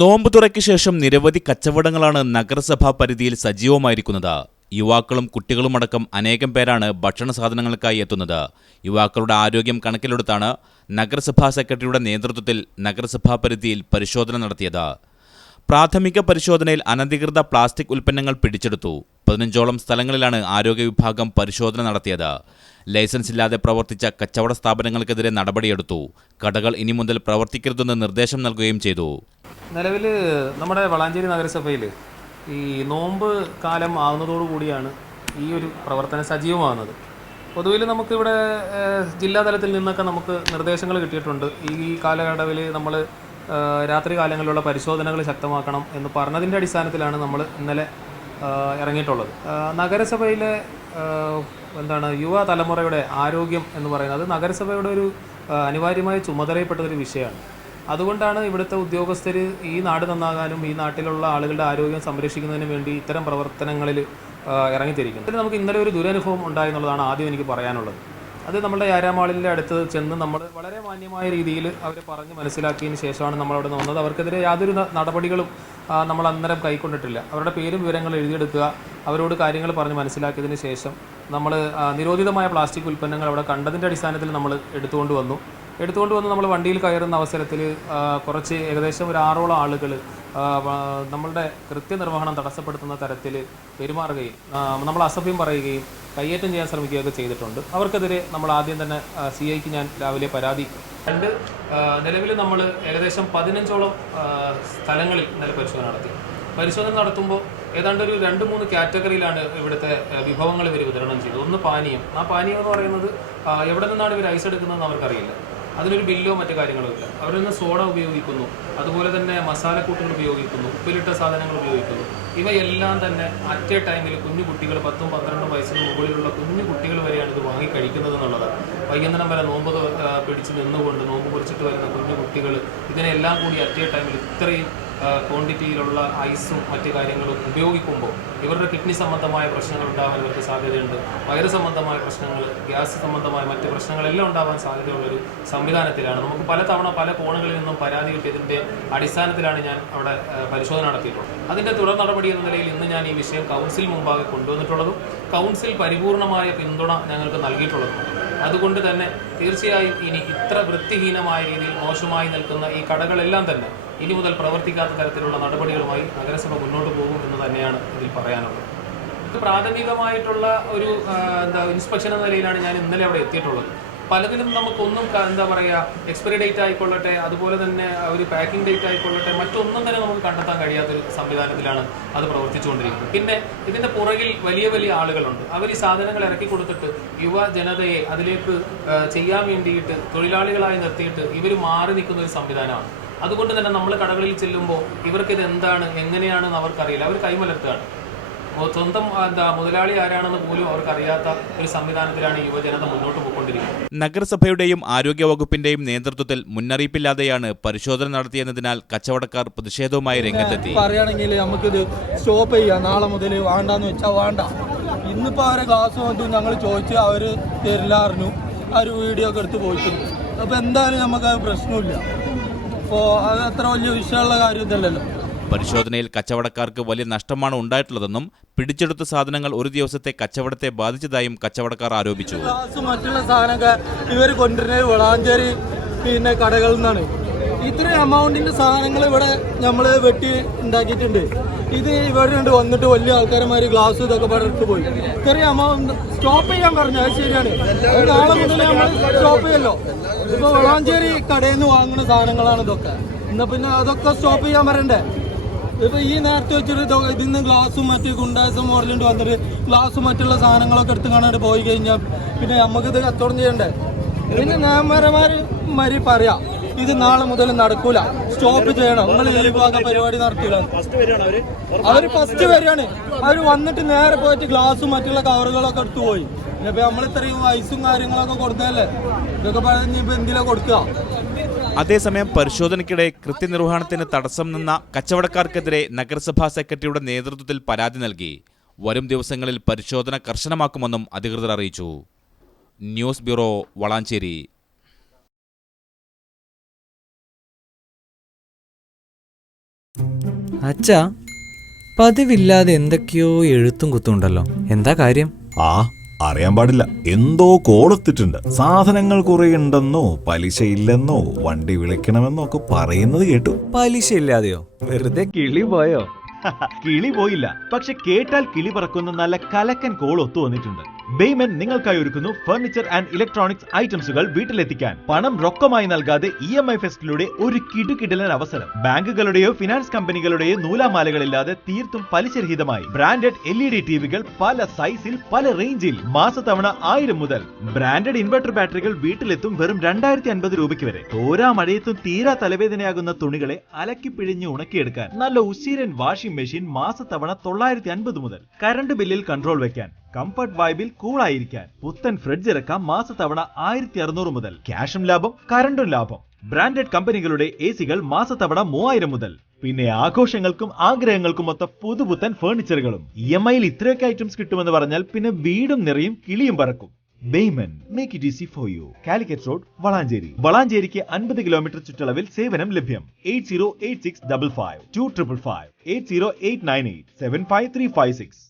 നോമ്പ് തുറയ്ക്ക് ശേഷം നിരവധി കച്ചവടങ്ങളാണ് നഗരസഭാ പരിധിയിൽ സജീവമായിരിക്കുന്നത്. യുവാക്കളും കുട്ടികളുമടക്കം അനേകം പേരാണ് ഭക്ഷണ സാധനങ്ങൾക്കായി എത്തുന്നത്. യുവാക്കളുടെ ആരോഗ്യം കണക്കിലെടുത്താണ് നഗരസഭാ സെക്രട്ടറിയുടെ നേതൃത്വത്തിൽ നഗരസഭാ പരിധിയിൽ പരിശോധന നടത്തിയത്. പ്രാഥമിക പരിശോധനയിൽ അനധികൃത പ്ലാസ്റ്റിക് ഉൽപ്പന്നങ്ങൾ പിടിച്ചെടുത്തു. 15ഓളം സ്ഥലങ്ങളിലാണ് ആരോഗ്യ വിഭാഗം പരിശോധന നടത്തിയത്. ലൈസൻസ് ഇല്ലാതെ പ്രവർത്തിച്ച കച്ചവട സ്ഥാപനങ്ങൾക്കെതിരെ നടപടിയെടുത്തു. കടകൾ ഇനി മുതൽ പ്രവർത്തിക്കരുതെന്ന് നിർദ്ദേശം നൽകുകയും ചെയ്തു. നിലവിൽ നമ്മുടെ വളാഞ്ചേരി നഗരസഭയിൽ ഈ നോമ്പ് കാലം ആകുന്നതോടുകൂടിയാണ് ഈ ഒരു പ്രവർത്തനം സജീവമാകുന്നത്. പൊതുവിൽ നമുക്കിവിടെ ജില്ലാതലത്തിൽ നിന്നൊക്കെ നമുക്ക് നിർദ്ദേശങ്ങൾ കിട്ടിയിട്ടുണ്ട്. ഈ കാലയളവിൽ നമ്മൾ രാത്രി കാലങ്ങളിലുള്ള പരിശോധനകൾ ശക്തമാക്കണം എന്ന് പറഞ്ഞതിൻ്റെ അടിസ്ഥാനത്തിലാണ് നമ്മൾ ഇന്നലെ ഇറങ്ങിയിട്ടുള്ളത്. നഗരസഭയിലെ യുവ തലമുറയുടെ ആരോഗ്യം എന്ന് പറയുന്നത് നഗരസഭയുടെ ഒരു അനിവാര്യമായ ചുമതലയിൽപ്പെട്ടൊരു വിഷയമാണ്. അതുകൊണ്ടാണ് ഇവിടുത്തെ ഉദ്യോഗസ്ഥർ ഈ നാട് നന്നാകാനും ഈ നാട്ടിലുള്ള ആളുകളുടെ ആരോഗ്യം സംരക്ഷിക്കുന്നതിന് വേണ്ടി ഇത്തരം പ്രവർത്തനങ്ങളിൽ ഇറങ്ങിത്തിരിക്കുന്നത്. അതിൽ നമുക്ക് ഇന്നലെ ഒരു ദുരനുഭവം ഉണ്ടായി എന്നുള്ളതാണ് ആദ്യം എനിക്ക് പറയാനുള്ളത്. അത് നമ്മുടെ യാരാമാളിൻ്റെ അടുത്ത് ചെന്ന് നമ്മൾ വളരെ മാന്യമായ രീതിയിൽ അവരെ പറഞ്ഞ് മനസ്സിലാക്കിയതിന് ശേഷമാണ് നമ്മളവിടെ നിന്ന് വന്നത്. അവർക്കെതിരെ യാതൊരു നടപടികളും നമ്മൾ അന്നേരം കൈക്കൊണ്ടിട്ടില്ല. അവരുടെ പേരും വിവരങ്ങൾ എഴുതിയെടുക്കുക, അവരോട് കാര്യങ്ങൾ പറഞ്ഞ് മനസ്സിലാക്കിയതിന് ശേഷം നമ്മൾ നിരോധിതമായ പ്ലാസ്റ്റിക് ഉൽപ്പന്നങ്ങൾ അവിടെ കണ്ടതിൻ്റെ അടിസ്ഥാനത്തിൽ നമ്മൾ എടുത്തുകൊണ്ട് വന്നു നമ്മൾ വണ്ടിയിൽ കയറുന്ന അവസരത്തിൽ കുറച്ച് ഏകദേശം ഒരു 6ഓളം ആളുകൾ നമ്മളുടെ കൃത്യനിർവഹണം തടസ്സപ്പെടുത്തുന്ന തരത്തിൽ പെരുമാറുകയും നമ്മൾ അസഭ്യം പറയുകയും കയ്യേറ്റം ചെയ്യാൻ ശ്രമിക്കുകയൊക്കെ ചെയ്തിട്ടുണ്ട്. അവർക്കെതിരെ നമ്മൾ ആദ്യം തന്നെ CIക്ക് ഞാൻ രാവിലെ പരാതി കണ്ട് നിലവിൽ നമ്മൾ ഏകദേശം 15ഓളം സ്ഥലങ്ങളിൽ ഇന്നലെ പരിശോധന നടത്തുമ്പോൾ ഏതാണ്ട് ഒരു 2-3 കാറ്റഗറിയിലാണ് ഇവിടുത്തെ വിഭവങ്ങൾ ഇവർ വിതരണം ചെയ്തത്. ഒന്ന് പാനീയം. ആ പാനീയം എന്ന് പറയുന്നത് എവിടെ നിന്നാണ് ഇവർ ഐസ് എടുക്കുന്നതെന്ന് അവർക്കറിയില്ല. അതിനൊരു ബില്ലോ മറ്റു കാര്യങ്ങളോ ഇല്ല. അവരിൽ നിന്ന് സോഡ ഉപയോഗിക്കുന്നു, അതുപോലെ തന്നെ മസാലക്കൂട്ടുകൾ ഉപയോഗിക്കുന്നു, ഉപ്പിലിട്ട സാധനങ്ങൾ ഉപയോഗിക്കുന്നു. ഇവയെല്ലാം തന്നെ അറ്റ് എ ടൈമിൽ കുഞ്ഞു കുട്ടികൾ 10-12 വയസ്സിന് മുകളിലുള്ള കുഞ്ഞു കുട്ടികൾ വരെയാണ് ഇത് വാങ്ങി കഴിക്കുന്നത് എന്നുള്ളതാണ്. വൈകുന്നേരം വരെ നോമ്പ് പിടിച്ച് നിന്നുകൊണ്ട് നോമ്പ് കുറിച്ചിട്ട് വരുന്ന കുഞ്ഞു കുട്ടികൾ ഇതിനെല്ലാം കൂടി അറ്റ് എ ടൈമിൽ ഇത്രയും ക്വാണ്ടിറ്റിയിലുള്ള ഐസും മറ്റു കാര്യങ്ങളും ഉപയോഗിക്കുമ്പോൾ ഇവരുടെ കിഡ്നി സംബന്ധമായ പ്രശ്നങ്ങൾ ഉണ്ടാകാൻ ഇവർക്ക് സാധ്യതയുണ്ട്. വയറ് സംബന്ധമായ പ്രശ്നങ്ങൾ, ഗ്യാസ് സംബന്ധമായ മറ്റ് പ്രശ്നങ്ങളെല്ലാം ഉണ്ടാകാൻ സാധ്യതയുള്ളൊരു സംവിധാനത്തിലാണ്. നമുക്ക് പലതവണ പല കോണുകളിൽ നിന്നും പരാതി കിട്ടിയതിൻ്റെ അടിസ്ഥാനത്തിലാണ് ഞാൻ അവിടെ പരിശോധന നടത്തിയിട്ടുള്ളത്. അതിൻ്റെ തുടർ നടപടി എന്ന നിലയിൽ ഇന്ന് ഞാൻ ഈ വിഷയം കൗൺസിൽ മുമ്പാകെ കൊണ്ടുവന്നിട്ടുള്ളതും കൗൺസിൽ പരിപൂർണമായ പിന്തുണ ഞങ്ങൾക്ക് നൽകിയിട്ടുള്ളതും. അതുകൊണ്ട് തന്നെ തീർച്ചയായും ഇനി ഇത്ര വൃത്തിഹീനമായ രീതിയിൽ മോശമായി നിൽക്കുന്ന ഈ കടകളെല്ലാം തന്നെ ഇനി മുതൽ പ്രവർത്തിക്കാത്ത തരത്തിലുള്ള നടപടികളുമായി നഗരസഭ മുന്നോട്ട് പോകും എന്ന് തന്നെയാണ് ഇതിൽ പറയാനുള്ളത്. പ്രാഥമികമായിട്ടുള്ള ഒരു ഇൻസ്പെക്ഷൻ എന്ന നിലയിലാണ് ഞാൻ ഇന്നലെ അവിടെ എത്തിയിട്ടുള്ളത്. പലതിനും നമുക്കൊന്നും എക്സ്പയറി ഡേറ്റ് ആയിക്കൊള്ളട്ടെ, അതുപോലെ തന്നെ ഒരു പാക്കിംഗ് ഡേറ്റ് ആയിക്കൊള്ളട്ടെ, മറ്റൊന്നും തന്നെ നമുക്ക് കണ്ടെത്താൻ കഴിയാത്തൊരു സംവിധാനത്തിലാണ് അത് പ്രവർത്തിച്ചുകൊണ്ടിരിക്കുന്നത്. പിന്നെ ഇതിൻ്റെ പുറകിൽ വലിയ വലിയ ആളുകളുണ്ട്. അവർ ഈ സാധനങ്ങൾ ഇറക്കി കൊടുത്തിട്ട് യുവ ജനതയെ അതിലേക്ക് ചെയ്യാൻ വേണ്ടിയിട്ട് തൊഴിലാളികളായി നിർത്തിയിട്ട് ഇവർ മാറി നിൽക്കുന്ന ഒരു സംവിധാനമാണ്. അതുകൊണ്ട് തന്നെ നമ്മൾ കടകളിൽ ചെല്ലുമ്പോൾ ഇവർക്കിത് എന്താണ് എങ്ങനെയാണെന്ന് അവർക്കറിയില്ല. അവർ കൈമലർത്തുകയാണ്. സ്വന്തം മുതലാളി ആരാണെന്ന് പോലും അവർക്കറിയാത്ത ഒരു സംവിധാനത്തിലാണ് യുവജനത മുന്നോട്ട് പോയിക്കൊണ്ടിരിക്കുന്നത്. നഗരസഭയുടെയും ആരോഗ്യവകുപ്പിന്റെയും നേതൃത്വത്തിൽ മുന്നറിയിപ്പില്ലാതെയാണ് പരിശോധന നടത്തിയെന്നതിനാൽ കച്ചവടക്കാർ പ്രതിഷേധവുമായി രംഗത്തെത്തി. പറയുകയാണെങ്കിൽ നമുക്കിത് സ്റ്റോപ്പ് ചെയ്യാം, നാളെ മുതൽ വേണ്ടാന്ന് വെച്ചാൽ വേണ്ട. ഇന്നിപ്പോൾ അവരെ ക്ലാസ് വന്നു ഞങ്ങൾ ചോദിച്ച് അവർ തരില്ല അറിഞ്ഞു, ആ ഒരു വീഡിയോ ഒക്കെ എടുത്ത് പോയിട്ടുണ്ട്. അപ്പോൾ എന്തായാലും നമുക്ക് പ്രശ്നമില്ല. അപ്പോൾ അത് അത്ര വലിയ വിഷയമുള്ള കാര്യമൊന്നുമല്ലല്ലോ. പരിശോധനയിൽ കച്ചവടക്കാർക്ക് വലിയ നഷ്ടമാണ് ഉണ്ടായിട്ടുള്ളതെന്നും പിടിച്ചെടുത്ത സാധനങ്ങൾ ഒരു ദിവസത്തെ കച്ചവടത്തെ ബാധിച്ചതായും കച്ചവടക്കാർ ആരോപിച്ചു. മറ്റുള്ള സാധനമൊക്കെ ഇവർ കൊണ്ടുവരുന്നത് വളാഞ്ചേരി കടകളിൽ നിന്നാണ്. ഇത്രയും എമൗണ്ടിന്റെ സാധനങ്ങൾ ഇവിടെ നമ്മൾ വെട്ടി ഉണ്ടാക്കിയിട്ടുണ്ട്. ഇത് ഇവിടെ വന്നിട്ട് വലിയ ആൾക്കാരന്മാർ ഗ്ലാസ് ഇതൊക്കെ പടർത്ത് പോയി. ഇത്രയും എമൗണ്ട് സ്റ്റോപ്പ് ചെയ്യാൻ പറഞ്ഞു. അത് ശരിയാണ്, നാളെ മുതൽ നമ്മൾ സ്റ്റോപ്പ് ചെയ്യല്ലോ. ഇപ്പൊ വളാഞ്ചേരി കടയിൽ നിന്ന് വാങ്ങുന്ന സാധനങ്ങളാണ് ഇതൊക്കെ. എന്നാ പിന്നെ അതൊക്കെ സ്റ്റോപ്പ് ചെയ്യാൻ പറയണ്ടേ? ഇപ്പൊ ഈ നേരത്തെ വെച്ചിട്ട് ഇതിൽ നിന്ന് ഗ്ലാസും മറ്റ് ഗുണ്ടാസും മോഡലുണ്ട് വന്നിട്ട് ഗ്ലാസും മറ്റുള്ള സാധനങ്ങളൊക്കെ എടുത്ത് കാണാണ്ട് പോയി കഴിഞ്ഞാൽ പിന്നെ നമുക്കിത് കച്ചവടം ചെയ്യണ്ടേ? പിന്നെ നിയമപരമാര് പറയാം ഇത് നാളെ മുതൽ നടക്കൂല, സ്റ്റോപ്പ് ചെയ്യണം, നിങ്ങൾ ഈ ഭാഗ പരിപാടി നടത്തൂല. അവര് ഫസ്റ്റ് വരികയാണ്. അവർ വന്നിട്ട് നേരെ പോയിട്ട് ഗ്ലാസും മറ്റുള്ള കവറുകളൊക്കെ എടുത്തു പോയി. ഇപ്പൊ നമ്മൾ ഇത്രയും ഐസും കാര്യങ്ങളൊക്കെ കൊടുത്തതല്ലേ, ഇതൊക്കെ പറഞ്ഞ് ഇപ്പൊ എന്തിനാ കൊടുക്കുക? അതേസമയം പരിശോധനയ്ക്കിടെ കൃത്യനിർവഹണത്തിന് തടസ്സം നിന്ന കച്ചവടക്കാർക്കെതിരെ നഗരസഭാ സെക്രട്ടറിയുടെ നേതൃത്വത്തിൽ പരാതി നൽകി. വരും ദിവസങ്ങളിൽ പരിശോധന കർശനമാക്കുമെന്നും അധികൃതർ അറിയിച്ചു. News bureau, Valanchery. അച്ഛാ, പതിവില്ലാതെ എന്തൊക്കെയോ എഴുത്തും കുത്തുണ്ടല്ലോ, എന്താ കാര്യം? അറിയാൻ പാടില്ല. എന്തോ കോളെത്തിട്ടുണ്ട്. സാധനങ്ങൾ കുറെ ഉണ്ടെന്നോ പലിശയില്ലെന്നോ വണ്ടി വിളിക്കണമെന്നോ ഒക്കെ പറയുന്നത് കേട്ടു. പലിശ ഇല്ലാതെയോ? വെറുതെ കിളി പോയോ? കിളി പോയില്ല, പക്ഷെ കേട്ടാൽ കിളി പറക്കുന്ന നല്ല കലക്കൻ കോൾ ഒത്തു വന്നിട്ടുണ്ട്. ബെയ്മൻ നിങ്ങൾക്കായി ഒരുക്കുന്നു ഫർണിച്ചർ ആൻഡ് ഇലക്ട്രോണിക്സ് ഐറ്റംസുകൾ വീട്ടിലെത്തിക്കാൻ. പണം റൊക്കമായി നൽകാതെ EMI ഫെസ്റ്റിലൂടെ ഒരു കിടുകിടലൻ അവസരം. ബാങ്കുകളുടെയോ ഫിനാൻസ് കമ്പനികളുടെയോ നൂലാമാലകളില്ലാതെ തീർത്തും പലിശരഹിതമായി ബ്രാൻഡഡ് LED ടിവികൾ പല സൈസിൽ പല റേഞ്ചിൽ മാസത്തവണ 1000 മുതൽ. ബ്രാൻഡഡ് ഇൻവെർട്ടർ ബാറ്ററികൾ വീട്ടിലെത്തും വെറും 2050 രൂപയ്ക്ക് വരെ. തോരാ മഴയത്തും തീരാ തലവേദനയാകുന്ന തുണികളെ അലക്കി പിഴിഞ്ഞ് ഉണക്കിയെടുക്കാൻ നല്ല ഉശീരൻ വാഷിംഗ് മെഷീൻ മാസത്തവണ 950 മുതൽ. കറണ്ട് ബില്ലിൽ കൺട്രോൾ വെക്കാൻ, കംഫർട്ട് വൈബിൽ കൂളായിരിക്കാൻ പുത്തൻ ഫ്രിഡ്ജ് ഇറക്കാം മാസത്തവണ 1600 മുതൽ. ക്യാഷും ലാഭം, കറണ്ടും ലാഭം. ബ്രാൻഡഡ് കമ്പനികളുടെ AC-കൾ മാസത്തവണ 3000 മുതൽ. പിന്നെ ആഘോഷങ്ങൾക്കും ആഗ്രഹങ്ങൾക്കും മൊത്തം പുതുപുത്തൻ ഫർണിച്ചറുകളും. EMI-ൽ ഇത്രയൊക്കെ ഐറ്റംസ് കിട്ടുമെന്ന് പറഞ്ഞാൽ പിന്നെ വീടും നിറയും കിളിയും പറക്കും. ബെയ്മൻ, make it easy for you. Calicut road, Valanchery. വളാഞ്ചേരിക്ക് 50 കിലോമീറ്റർ ചുറ്റളവിൽ സേവനം ലഭ്യം. 808655 2555 8089875356.